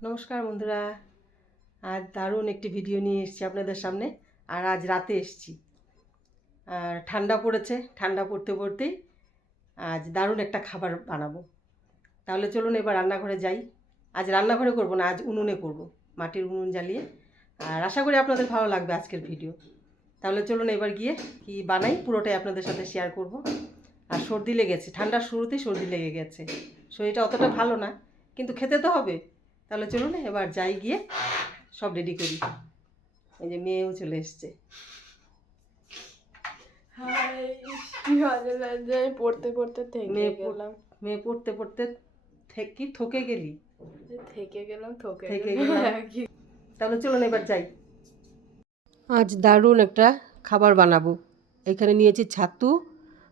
নমস্কার বন্ধুরা। আজ দারুণ একটি ভিডিও নিয়ে এসেছি আপনাদের সামনে। আর আজ রাতে এসেছি। আর ঠান্ডা পড়েছে, ঠান্ডা পড়তে পড়তেই আজ দারুণ একটা খাবার বানাবো। তাহলে চলুন এবার রান্নাঘরে যাই। আজ রান্নাঘরে করব না, আজ উনুনে করব, মাটির উনুন জ্বালিয়ে। আর আশা করি আপনাদের ভালো লাগবে আজকের ভিডিও। তাহলে চলুন এবার গিয়ে কি বানাই, পুরোটাই আপনাদের সাথে শেয়ার করব। আর সর্দি লেগেছে, ঠান্ডার শুরুতেই সর্দি লেগে গেছে। শরীরটা অতটা ভালো না, কিন্তু খেতে তো হবে। তাহলে চলুন এবার যাই গিয়ে সব রেডি করি এই যে মেয়েও চলে এসছে। পড়তে পড়তে থেকে মেয়ে পড়- গেলাম। মেয়ে পড়তে পড়তে থে- কি থকে গেলি? থেকে গেলাম থকে থেকে গেলাম। গেলাম। তাহলে চলুন এবার যাই। আজ দারুণ একটা খাবার বানাবো। এখানে নিয়েছি ছাতু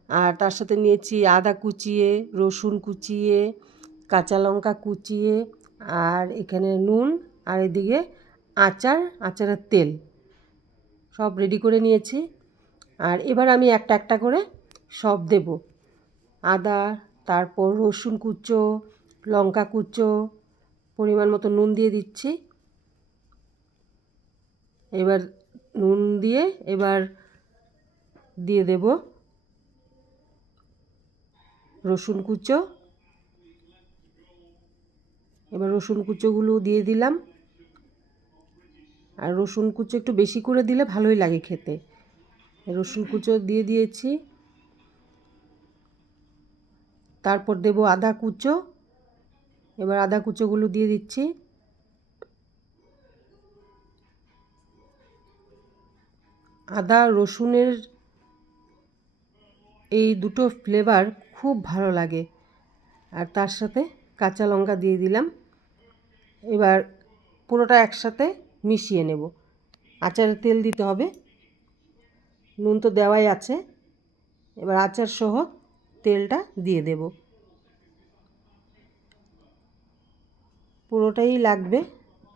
আর তার সাথে নিয়েছি আদা কুচিয়ে রসুন কুচিয়ে কাঁচা লঙ্কা কুচিয়ে আর এখানে নুন, আর এদিকে আচার, আচারের তেল। সব রেডি করে নিয়েছি। আর এবার আমি একটা একটা করে সব দেব। আদা, তারপর রসুন কুচো, লঙ্কা কুচো, পরিমাণ মতো নুন দিয়ে দিচ্ছি। এবার নুন দিয়ে এবার দিয়ে দেব রসুন কুচো এবার রসুন কুচোগুলো দিয়ে দিলাম। আর রসুন কুচো একটু বেশি করে দিলে ভালোই লাগে খেতে। রসুন কুচো দিয়ে দিয়েছি। তারপর দেব আদা কুচো। এবার আদা কুচোগুলো দিয়ে দিচ্ছি। আদা, রসুনের এই দুটো ফ্লেভার খুব ভালো লাগে। আর তার সাথে কাঁচা লঙ্কা দিয়ে দিলাম। এবার পুরোটা একসাথে মিশিয়ে নেব। আচারের তেল দিতে হবে। নুন তো দেওয়াই আছে। এবার আচার সহ তেলটা দিয়ে দেব। পুরোটাই লাগবে।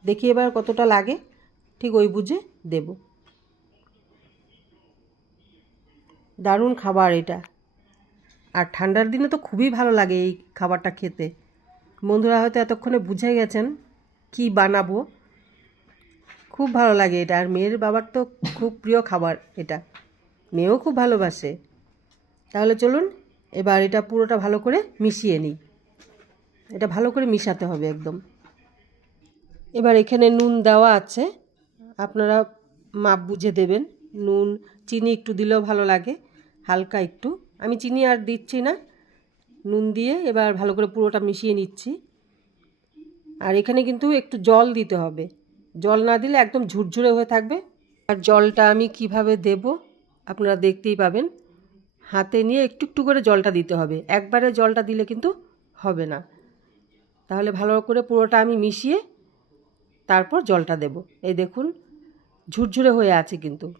দেখি এবার কতটা লাগে। ঠিক ওই বুঝে দেবো। দারুণ খাবার এটা। আর ঠান্ডার দিনে তো খুবই ভালো লাগে এই খাবারটা খেতে। বন্ধুরা হয়তো এতক্ষণে বুঝে গেছেন কি বানাবো? খুব ভালো লাগে এটা। আর মেয়ের বাবার তো খুব প্রিয় খাবার এটা। মেয়েও খুব ভালোবাসে। তাহলে চলুন, এবার এটা পুরোটা ভালো করে মিশিয়ে নিই। এটা ভালো করে মিশাতে হবে একদম। এবার এখানে নুন দেওয়া আছে। আপনারা মাপ বুঝে দেবেন। নুন, চিনি একটু দিলেও ভালো লাগে। হালকা একটু। আমি চিনি আর দিচ্ছি না। নুন দিয়ে এবার ভালো করে পুরোটা মিশিয়ে নিচ্ছি। আর এখানে কিন্তু একটু জল দিতে হবে। জল না দিলে একদম ঝুরঝুরে হয়ে থাকবে। আর জলটা আমি কীভাবে দেব আপনারা দেখতেই পাবেন। হাতে নিয়ে একটু একটু করে জলটা দিতে হবে। একবারে জলটা দিলে কিন্তু হবে না। তাহলে ভালো করে পুরোটা আমি মিশিয়ে তারপর জলটা দেব। এই দেখুন, ঝুরঝুরে হয়ে আছে কিন্তু।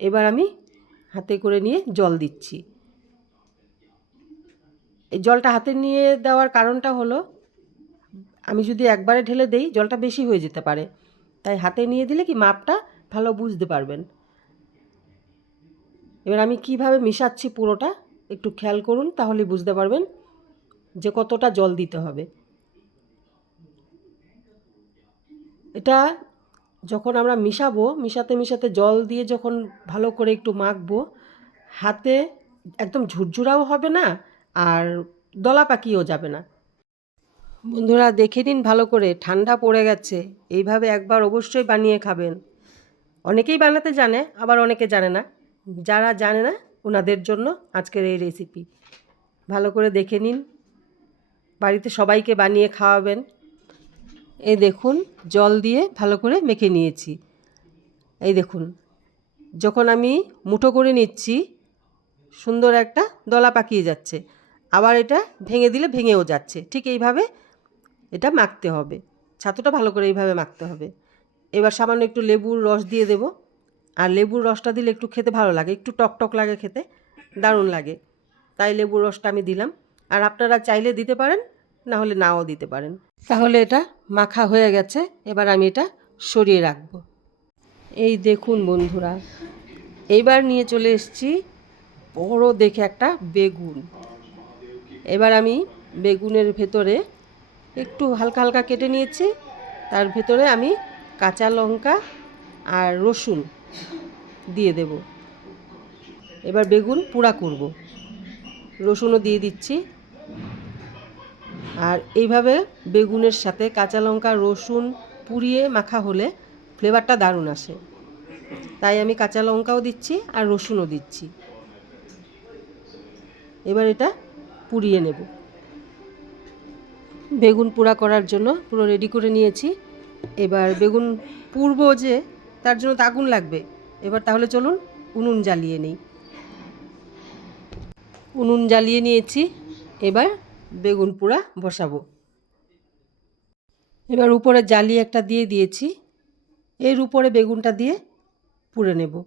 এবার আমি হাতে করে নিয়ে জল দিচ্ছি। এই জলটা হাতে নিয়ে দেওয়ার কারণটা হলো আমি যদি একবারে ঢেলে দেই, জলটা বেশি হয়ে যেতে পারে। তাই হাতে নিয়ে দিলে কি মাপটা ভালো বুঝতে পারবেন। এবার আমি কীভাবে মিশাচ্ছি পুরোটা একটু খেয়াল করুন, তাহলে বুঝতে পারবেন যে কতটা জল দিতে হবে। এটা যখন আমরা মিশাবো, মিশাতে মিশাতে জল দিয়ে যখন ভালো করে একটু মাখবো, হাতে একদম ঝুরঝুরাও হবে না আর দলা পাকিয়েও যাবে না। বন্ধুরা, দেখে নিন ভালো করে। ঠান্ডা পড়ে গেছে। এইভাবে একবার অবশ্যই বানিয়ে খাবেন। অনেকেই বানাতে জানে, আবার অনেকে জানে না। যারা জানে না, ওনাদের জন্য আজকের এই রেসিপি ভালো করে দেখে নিন। বাড়িতে সবাইকে বানিয়ে খাওয়াবেন। এই দেখুন, জল দিয়ে ভালো করে মেখে নিয়েছি। এই দেখুন, যখন আমি মুঠো করে নিচ্ছি, সুন্দর একটা দলা পাকিয়ে যাচ্ছে। আবার এটা ভেঙে দিলে ভেঙেও যাচ্ছে। ঠিক এইভাবে এটা মাখতে হবে। ছাতুটা ভালো করে এইভাবে মাখতে হবে। এবার সামান্য একটু লেবুর রস দিয়ে দেব। আর লেবুর রসটা দিলে একটু খেতে ভালো লাগে, একটু টক টক লাগে খেতে, দারুণ লাগে। তাই লেবুর রসটা আমি দিলাম। আর আপনারা চাইলে দিতে পারেন, না হলে নাও দিতে পারেন। তাহলে এটা মাখা হয়ে গেছে, এবার আমি এটা সরিয়ে রাখব। এই দেখুন বন্ধুরা এইবার নিয়ে চলে এসেছি বড় দেখে একটা বেগুন। এবার আমি বেগুনের ভেতরে একটু হালকা হালকা কেটে নিয়েছি। তার ভেতরে আমি কাঁচা লঙ্কা আর রসুন দিয়ে দেব। এবার বেগুন পোড়া করব। রসুনও দিয়ে দিচ্ছি। আর এইভাবে বেগুনের সাথে কাঁচা লঙ্কা, রসুন পুড়িয়ে মাখা হলে ফ্লেভারটা দারুণ আসে। তাই আমি কাঁচা লঙ্কাও দিচ্ছি আর রসুনও দিচ্ছি। এবার এটা পুড়িয়ে নেব। বেগুন পোড়া করার জন্য, পুরো রেডি করে নিয়েছি। এবার বেগুন পুড়বো যে, তার জন্য তো আগুন লাগবে। এবার তাহলে চলুন উনুন জ্বালিয়ে নেই। উনুন জ্বালিয়ে নিয়েছি, এবার বেগুন পোড়া বসাবো। এবার উপরে জালি একটা দিয়ে দিয়েছি, এর উপরে বেগুনটা দিয়ে পুড়ে নেব।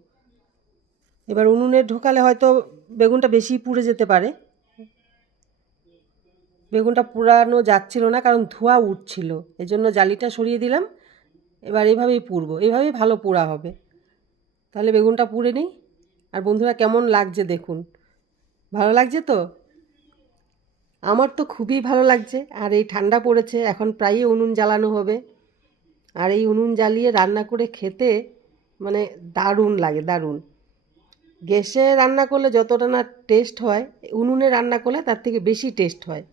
এবার উনুনে ঢোকালে হয়তো বেগুনটা বেশি পুড়ে যেতে পারে। বেগুনটা পুরানো যাচ্ছিল না, কারণ ধোঁয়া উঠছিল। এজন্য জালিটা সরিয়ে দিলাম। এবার এইভাবেই পুড়বো এইভাবেই ভালো পোড়া হবে। তাহলে বেগুনটা পুড়ে নিই। আর বন্ধুরা, কেমন লাগছে দেখুন। ভালো লাগছে তো? আমার তো খুবই ভালো লাগছে। আর এই ঠান্ডা পড়েছে। এখন প্রায়ই উনুন জ্বালানো হবে। আর এই উনুন জ্বালিয়ে রান্না করে খেতে মানে দারুণ লাগে, দারুণ। গ্যাসে রান্না করলে যতটা না টেস্ট হয়, উনুনে রান্না করলে তার থেকে বেশি টেস্ট হয়।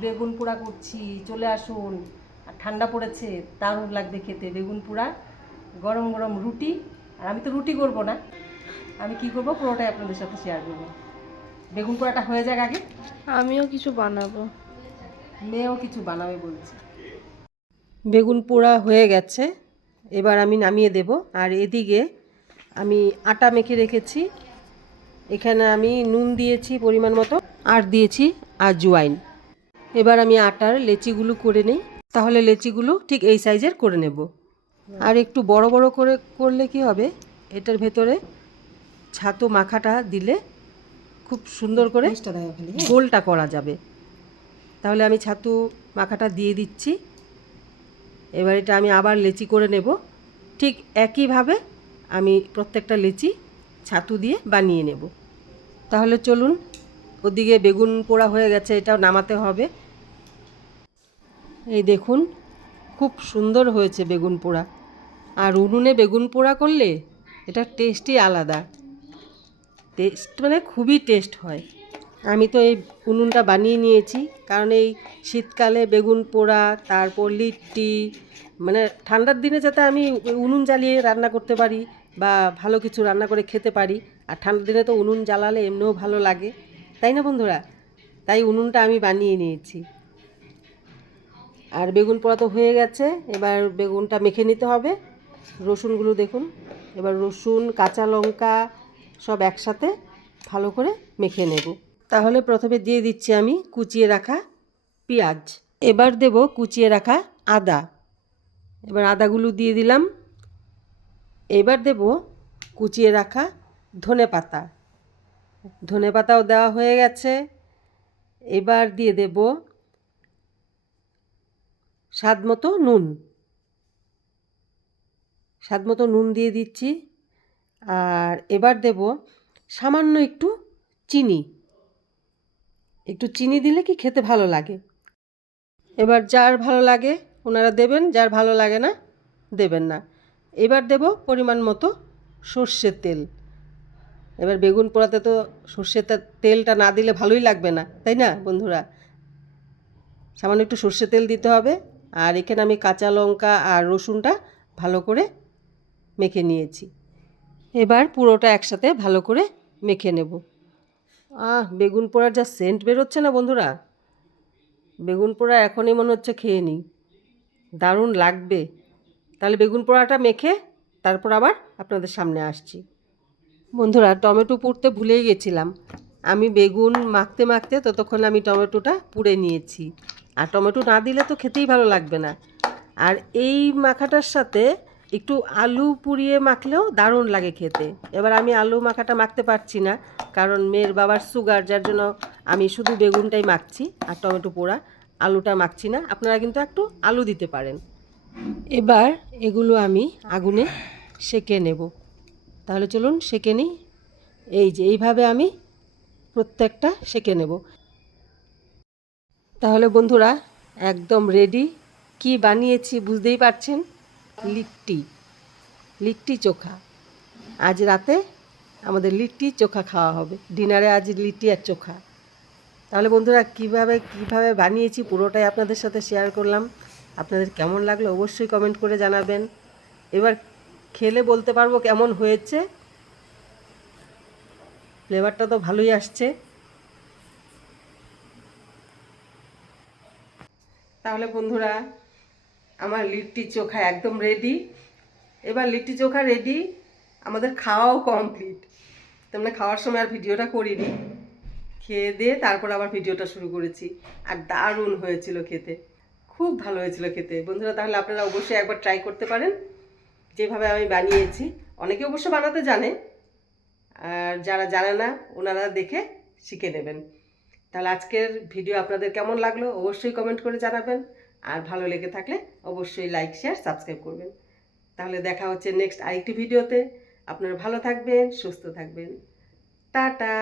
বেগুন পোড়া করছি চলে আসুন। আর ঠান্ডা পড়েছে দারুণ লাগবে খেতে। বেগুন পোড়া গরম গরম রুটি। আর আমি তো রুটি করব না। আমি কি করব? পুরোটাই আপনাদের সাথে শেয়ার করব। বেগুন পোড়াটা হয়ে যাক আগে। আমিও কিছু বানাবো। মেয়েও কিছু বানাবে বলছে। বেগুন পোড়া হয়ে গেছে। এবার আমি নামিয়ে দেব। আর এদিকে আমি আটা মেখে রেখেছি। এখানে আমি নুন দিয়েছি পরিমাণ মতো। আর দিয়েছি আজওয়াইন। এবার আমি আটার লেচিগুলো করে নিই তাহলে লেচিগুলো ঠিক এই সাইজের করে নেব। আর একটু বড় বড় করে করলে কি হবে? এটার ভেতরে ছাতু মাখাটা দিলে খুব সুন্দর করে গোলটা করা যাবে। তাহলে আমি ছাতু মাখাটা দিয়ে দিচ্ছি। এবার এটা আমি আবার লেচি করে নেব। ঠিক একইভাবে আমি প্রত্যেকটা লেচি ছাতু দিয়ে বানিয়ে নেব। তাহলে চলুন ওদিকে বেগুন পোড়া হয়ে গেছে, এটাও নামাতে হবে। এই দেখুন, খুব সুন্দর হয়েছে বেগুন পোড়া। আর উনুনে বেগুন পোড়া করলে এটা টেস্টই আলাদা। টেস্ট মানে খুবই টেস্ট হয়। আমি তো এই উনুনটা বানিয়ে নিয়েছি, কারণ এই শীতকালে বেগুন পোড়া, তারপর লিট্টি মানে ঠান্ডার দিনে যাতে আমি উনুন জ্বালিয়ে রান্না করতে পারি বা ভালো কিছু রান্না করে খেতে পারি, আর ঠান্ডার দিনে তো উনুন জ্বালালে এমনিও ভালো লাগে। তাই না বন্ধুরা? তাই উনুনটা আমি বানিয়ে নিয়েছি। আর বেগুন পোড়া তো হয়ে গেছে, এবার বেগুনটা মেখে নিতে হবে। রসুনগুলো দেখুন, এবার রসুন, কাঁচা লঙ্কা সব একসাথে ভালো করে মেখে নেব। তাহলে প্রথমে দিয়ে দিচ্ছি আমি কুচিয়ে রাখা পেঁয়াজ। এবার দেব কুচিয়ে রাখা আদা। এবার আদাগুলো দিয়ে দিলাম। এবার দেব কুচিয়ে রাখা ধনে পাতা ধনে পাতাও দেওয়া হয়ে গেছে। এবার দিয়ে দেব স্বাদ মতো নুন। স্বাদ মতো নুন দিয়ে দিচ্ছি। আর এবার দেব সামান্য একটু চিনি। একটু চিনি দিলে কি খেতে ভালো লাগে? এবার যার ভালো লাগে, ওনারা দেবেন, যার ভালো লাগে না, দেবেন না। এবার দেব পরিমাণ মতো সর্ষের তেল। এবার বেগুন পোড়াতে তো সর্ষের তেলটা না দিলে ভালোই লাগবে না, তাই না বন্ধুরা? সামান্য একটু সর্ষের তেল দিতে হবে, আর এখানে আমি কাঁচা লঙ্কা আর রসুনটা ভালো করে মেখে নিয়েছি। এবার পুরোটা একসাথে ভালো করে মেখে নেব। আহ, বেগুন পোড়ার যা সেন্ট বেরোচ্ছে না বন্ধুরা? বেগুন পোড়া এখনই মনে হচ্ছে খেয়ে নিই। দারুণ লাগবে। তাহলে বেগুন পোড়াটা মেখে তারপর আবার আপনাদের সামনে আসছি। বন্ধুরা, টমেটো পুড়তে ভুলেই গেছিলাম। আমি বেগুন মাখতে মাখতে ততক্ষণ আমি টমেটোটা পুড়ে নিয়েছি। আর টমেটো না দিলে তো খেতেই ভালো লাগবে না। আর এই মাখাটার সাথে একটু আলু পুড়িয়ে মাখলেও দারুণ লাগে খেতে। এবার আমি আলু মাখাটা মাখতে পারছি না, কারণ মেয়ের বাবার সুগার যার জন্য আমি শুধু বেগুনটাই মাখছি আর টমেটো পোড়া আলুটা মাখছি না। আপনারা কিন্তু একটু আলু দিতে পারেন। এবার এগুলো আমি আগুনে সেকে নেব। তাহলে চলুন সেঁকে নিই। এই যে, এইভাবে আমি প্রত্যেকটা সেঁকে নেব। তাহলে বন্ধুরা, একদম রেডি কি বানিয়েছি বুঝতেই পারছেন? লিট্টি। লিট্টি চোখা। আজ রাতে আমাদের লিট্টি চোখা খাওয়া হবে। ডিনারে আজ লিট্টি আর চোখা। তাহলে বন্ধুরা, কীভাবে কীভাবে বানিয়েছি পুরোটাই আপনাদের সাথে শেয়ার করলাম। আপনাদের কেমন লাগল অবশ্যই কমেন্ট করে জানাবেন। এবার খেলে বলতে পারব কেমন হয়েছে? ফ্লেভারটা তো ভালোই আসছে। তাহলে বন্ধুরা, আমার লিট্টি চোখা একদম রেডি এবার লিট্টি চোখা রেডি আমাদের খাওয়াও কমপ্লিট তোমরা খাওয়ার সময় আর ভিডিওটা করিনি। খেয়ে দিয়ে তারপর আবার ভিডিওটা শুরু করেছি। আর দারুণ হয়েছিল খেতে। খুব ভালো হয়েছিল খেতে। বন্ধুরা, তাহলে আপনারা অবশ্যই একবার ট্রাই করতে পারেন। যেভাবে আমি বানিয়েছি, অনেকে অবশ্য বানাতে জানে, আর যারা জানে না, ওনারা দেখে শিখে নেবেন। তাহলে আজকের ভিডিও আপনাদের কেমন লাগল অবশ্যই কমেন্ট করে জানাবেন, আর ভালো লেগে থাকলে অবশ্যই লাইক শেয়ার সাবস্ক্রাইব করবেন। তাহলে দেখা হচ্ছে নেক্সট আরেকটি ভিডিওতে। আপনারা ভালো থাকবেন, সুস্থ থাকবেন। টাটা!